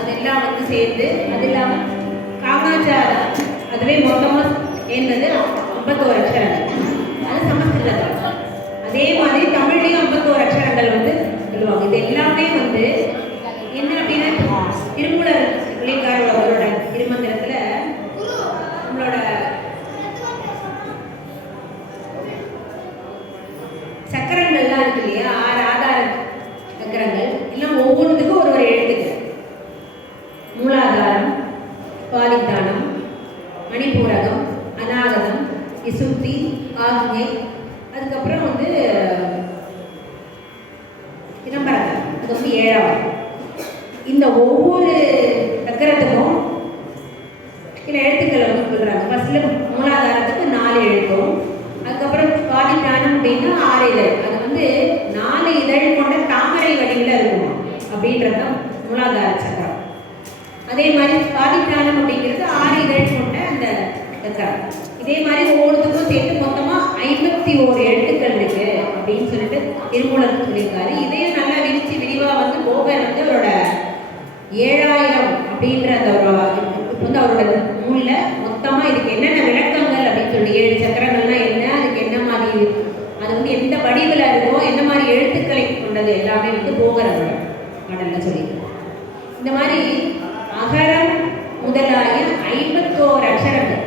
அதெல்லாம் வந்து சேர்ந்து அது இல்லாமல் காமாச்சாரம் அதுவே மொத்தமாக சேர்ந்தது 51 அக்ஷரங்கள். அது சமஸ்கிருதம். அதே மாதிரி தமிழ்லையும் 51 அக்ஷரங்கள் வந்து சொல்லுவாங்க. இது எல்லாமே வந்து என்ன அப்படின்னா திருமூலர் பிள்ளைக்காரோட திருமந்திரத்தில் நம்மளோட சக்கரங்கள்லாம் இருக்கு இல்லையா, 6 ஆதார சக்கரங்கள் எல்லாம் ஒவ்வொன்றுக்கும் ஒரு எழுத்துக்கள். மூலாதாரம், பாதித்தானம், மணிப்பூரகம், அநாகதம், விசுத்தி, ஆக்ஞை, அதுக்கப்புறம் வந்து தினம்பரகம், அது வந்து 7ஆவது. இந்த ஒவ்வொரு சக்கரத்துக்கும் சில எழுத்துக்களை வந்து சொல்கிறாங்க. ஃபர்ஸ்ட்ல மூலாதாரத்துக்கு 4 எழுத்தும், அதுக்கப்புறம் பாதித்தானம் அப்படின்னா 6 இதழ். அது வந்து 4 இதழ் கொண்ட தாமரை வடிவில் இருக்கும் அப்படின்றது தான் மூலாதார சக்கரம். அதே மாதிரி பாதித்தானம் அப்படிங்கிறது 6 இதழ் கொண்ட அந்த சக்கரம். இதே மாதிரி ஒவ்வொருத்துக்கும் சேர்த்து மொத்தமாக 51 எழுத்துக்கள் இருக்கு அப்படின்னு சொல்லிட்டு திருமூலர் சொல்லியிருக்காரு. இதையும் நல்லா விரிவாக வந்து போகர் வந்து அவரோட 7000 அப்படின்ற அந்த வந்து அவரோட நூலில் மொத்தமாக இதுக்கு என்னென்ன விளக்கங்கள் அப்படின்னு சொல்லி 7 சக்கரங்கள்னா என்ன, அதுக்கு என்ன மாதிரி, அது வந்து எந்த வடிவில் இருக்கோ, என்ன மாதிரி எழுத்துக்களை கொண்டது எல்லாமே வந்து போகர் அவரோட பாடலில் சொல்லியிருக்கோம். இந்த மாதிரி அகரம் முதலாய 51 அக்ஷரங்கள்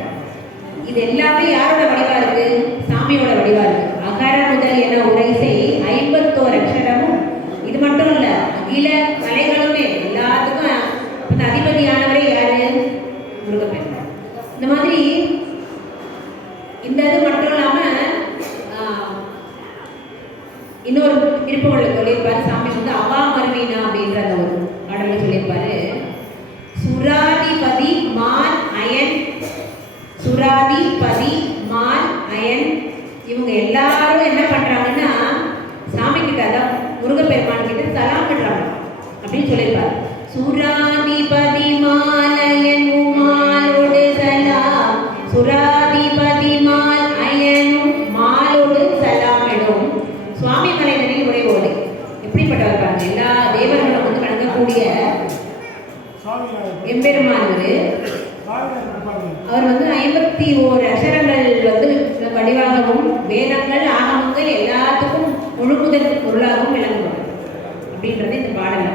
இது எல்லாமே யாரோட வடிவா இருக்கு? சாமியோட வடிவா இருக்கு. அகர முதல் என உரை செய் 51 அக்ஷரமும். இது மட்டும் இல்ல, அகில கலைகளுமே எல்லாத்துக்கும் அந்த அதிபதியானவரே யாரு? முருகப்பெருமான். இந்த மாதிரி இந்த இது மட்டும் இல்லாம இன்னொரு திருப்பவள்ளுவர் சொல்லியிருப்பாரு. சாமி வந்து அவா மருவீனா அப்படின்ற அந்த ஒரு பாடலை சொல்லியிருப்பாரு. சுராதிபதி மான் அயன், சுராதிபதி மான் அயன், இவங்க எல்லாரும் என்ன பண்றாங்கன்னா சாமி கிட்ட, அதான் முருகப்பெருமான் கிட்ட சலாம் பண்றாங்க அப்படின்னு சொல்லியிருப்பாரு. சுராதிபதி மாலயன் உமாலோடு சலாம், சுராதிபதி மால் அயனும் மாலோடு சலாம் எனும் சுவாமி மலைதனில் உரைவோடு. எப்படிப்பட்டவர் பாருங்க, எல்லா தேவர்களும் வந்து வணங்கக்கூடிய எம்பெருமானவர். அவர் வந்து 51 அக்ஷரங்கள் வந்து வடிவாகவும் வேதங்கள் ஆகமங்கள் எல்லாத்துக்கும் முழுமுதல் பொருளாகவும் விளங்குவார் அப்படின்றது இந்த பாடல்.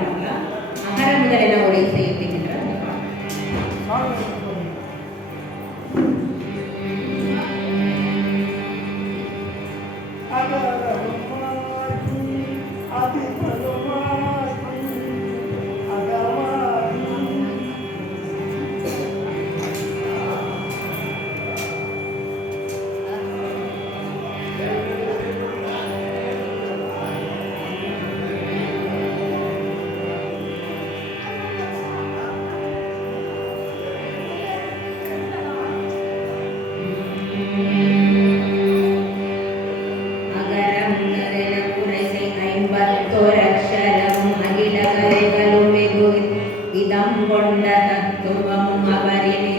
அகர முதல் என உரை செய் அப்படிங்கிற அந்த பாடல். இதம் கொண்ட தத்துவம் அவரின்